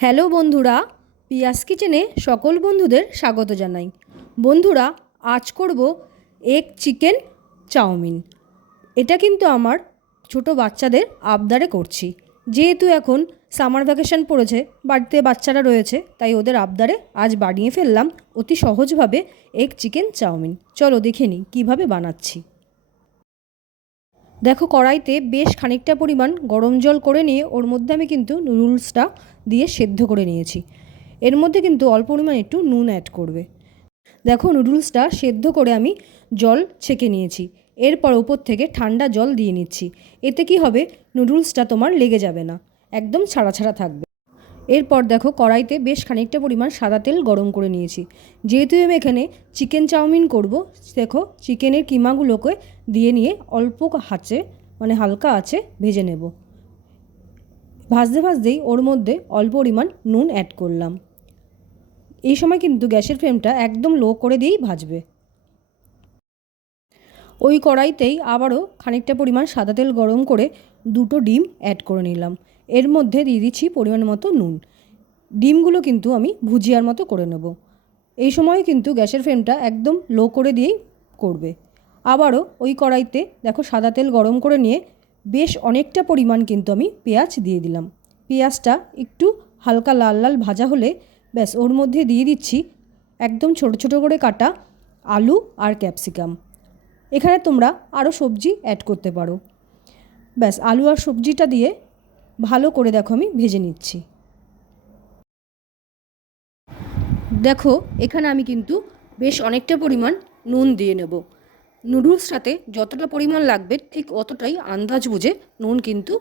Hello বন্ধুরা, পিয়াস কিচেনে সকল বন্ধুদের স্বাগত জানাই। বন্ধুরা, আজ করব এগ চিকেন চাউমিন। এটা কিন্তু আমার ছোট বাচ্চাদের আবদারে করছি। যেহেতু এখন সামার ভ্যাকেশন পড়েছে, বাড়িতে বাচ্চারা রয়েছে, তাই ওদের আবদারে আজ বানিয়ে ফেললাম অতি সহজভাবে এগ চিকেন চাউমিন। চলো দেখে নিই কীভাবে বানাচ্ছি। দেখো, কড়াইতে বেশ খানিকটা পরিমাণ গরম জল করে নিয়ে ওর মধ্যে আমি কিন্তু নুডলসটা দিয়ে সেদ্ধ করে নিয়েছি। এর মধ্যে কিন্তু অল্প পরিমাণ একটু নুন অ্যাড করবে। দেখো, নুডলসটা সেদ্ধ করে আমি জল ছেঁকে নিয়েছি। এরপর উপর থেকে ঠান্ডা জল দিয়ে নিচ্ছি। এতে কি হবে, নুডলসটা তোমার লেগে যাবে না, একদম ছাড়া ছাড়া থাকবে। এরপর দেখো, কড়াইতে বেশ খানিকটা পরিমাণ সাদা তেল গরম করে নিয়েছি। যেহেতু আমি এখানে চিকেন চাউমিন করব, দেখো চিকেনের কিমাগুলোকে দিয়ে নিয়ে অল্প আঁচে, মানে হালকা আঁচে ভেজে নেব। ভাজতে ভাজতেই ওর মধ্যে অল্প পরিমাণ নুন অ্যাড করলাম। এই সময় কিন্তু গ্যাসের ফ্লেমটা একদম লো করে দিয়েই ভাজবে। ওই কড়াইতেই আবারও খানিকটা পরিমাণ সাদা তেল গরম করে দুটো ডিম অ্যাড করে নিলাম। এর মধ্যে দিয়ে দিচ্ছি পরিমাণ মতো নুন। ডিমগুলো কিন্তু আমি ভুজিয়ার মতো করে নেব। এই সময় কিন্তু গ্যাসের ফ্লেমটা একদম লো করে দিয়েই করবে। আবারও ওই কড়াইতে দেখো সাদা তেল গরম করে নিয়ে বেশ অনেকটা পরিমাণ কিন্তু আমি পেঁয়াজ দিয়ে দিলাম। পেঁয়াজটা একটু হালকা লাল লাল ভাজা হলে ব্যাস ওর মধ্যে দিয়ে দিচ্ছি একদম ছোট ছোট করে কাটা আলু আর ক্যাপসিকাম। এখানে তোমরা আরও সবজি অ্যাড করতে পারো। ব্যাস আলু আর সবজিটা দিয়ে ভালো করে দেখো আমি ভেজে নিচ্ছি। দেখো, এখানে আমি কিন্তু বেশ অনেকটা পরিমাণ নুন দিয়ে নেব। নুডলসটাতে যতটা পরিমাণ লাগবে ঠিক অতটাই আন্দাজ বুঝে নুন কিন্তু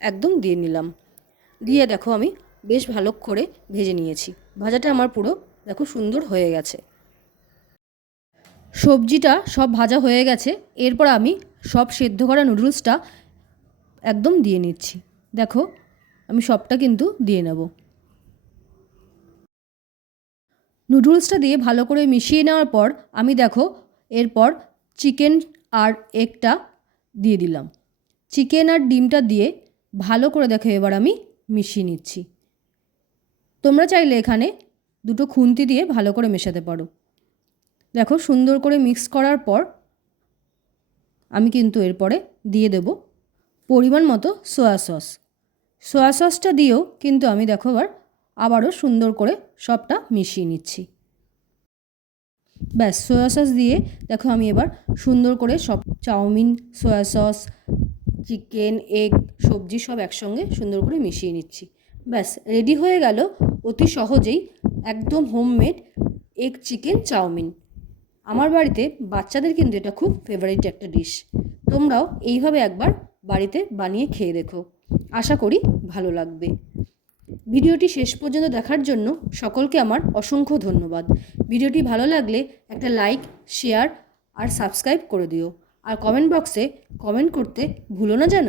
একদম দিয়ে নিলাম। দিয়ে দেখো আমি বেশ ভালো করে ভেজে নিয়েছি। ভাজাটা আমার পুরো দেখো সুন্দর হয়ে গেছে। সবজিটা সব ভাজা হয়ে গেছে। এরপর আমি সব সেদ্ধ করা নুডলসটা একদম দিয়ে নিচ্ছি। দেখো, আমি সবটা কিন্তু দিয়ে নেব। নুডলসটা দিয়ে ভালো করে মিশিয়ে নেওয়ার পর আমি দেখো এরপর চিকেন আর এগটা দিয়ে দিলাম। চিকেন আর ডিমটা দিয়ে ভালো করে দেখো এবার আমি মিশিয়ে নিচ্ছি। তোমরা চাইলে এখানে দুটো খুন্তি দিয়ে ভালো করে মেশাতে পারো। দেখো, সুন্দর করে মিক্স করার পর আমি কিন্তু এরপরে দিয়ে দেব পরিমাণ মতো সয়া সস। সয়া সসটা দিয়েও কিন্তু আমি দেখো আবারও সুন্দর করে সবটা মিশিয়ে নিচ্ছি। ব্যাস, সয়া সস দিয়ে দেখো আমি এবার সুন্দর করে সব chowmein, soya sauce, chicken, egg, সবজি সব একসঙ্গে সুন্দর করে মিশিয়ে নিচ্ছি। ব্যাস, রেডি হয়ে গেল অতি সহজেই একদম হোমমেড এগ চিকেন চাউমিন। আমার বাড়িতে বাচ্চাদের কিন্তু এটা খুব ফেভারিট একটা ডিশ। তোমরাও এইভাবে একবার বাড়িতে বানিয়ে খেয়ে দেখো, আশা করি ভালো লাগবে। ভিডিওটি শেষ পর্যন্ত দেখার জন্য সকলকে আমার অসংখ্য ধন্যবাদ। ভিডিওটি ভালো লাগলে একটা লাইক, শেয়ার আর সাবস্ক্রাইব করে দিও। আর কমেন্ট বক্সে কমেন্ট করতে ভুলো না যেন।